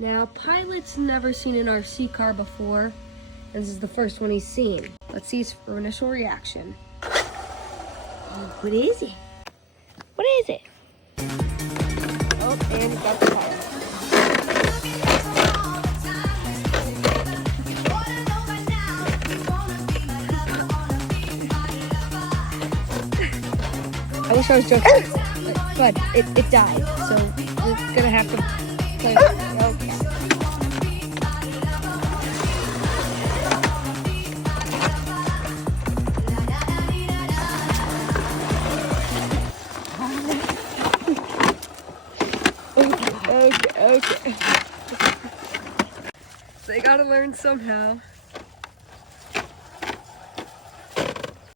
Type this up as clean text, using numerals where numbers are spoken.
Now, Pilot's never seen an RC car before. This is the first one he's seen. Let's see his initial reaction. What is it? What is it? Oh, and he got the Pilot. I wish I was joking, but it died, so we're gonna have to play with it. Okay. Okay. They gotta learn somehow.